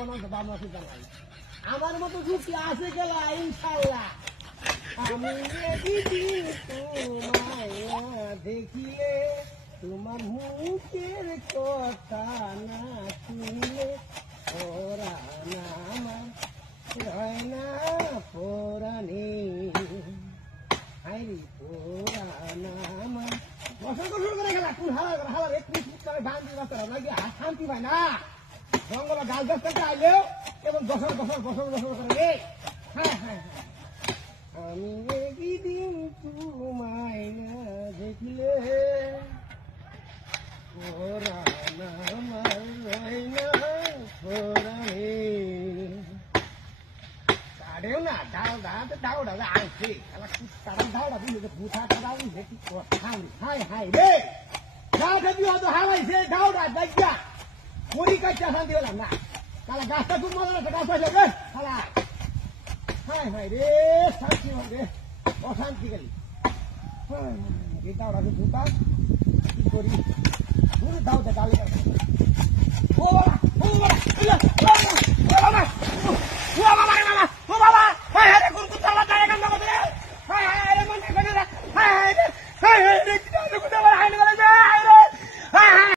অনন্ত বাবা আমার মতো যুক্তি আসে গেল ইনশাল্লাহ আমি তোমায় দেখিলে তোমার মুখের কথা না শুনলে ওরা না আমার হয় না পোরানি হাইরি পোরা না আমার বসন বসন করে গেলা কোন হালার একটু করে বান্ধি রাখতে নাকি শান্তি পায় না জঙ্গল গাছ গাছ থেকে আইলেও এবং বসন বসন বসন বসন করে রে হ্যাঁ হ্যাঁ হ্যাঁ আমি একদিন তোমায় না দেখলে ওরা না আমার হয় না পোরানি Đéo nè, đau đã là ai gì? Là cái đau là cái gì? Phụ tha đau gì? Hai đi. Đau thế bây giờ hai gì? Đau đã đấy chứ? Muốn đi cách chẳng đi làm nào? Cái là gas cũng mau là gas phải rồi. Hala. Hai đi, sáng chiều đi. Có sáng gì cái? Cái đau là cái phụ tha. Cái cô đi. Muốn đau thì đau đi. Ô,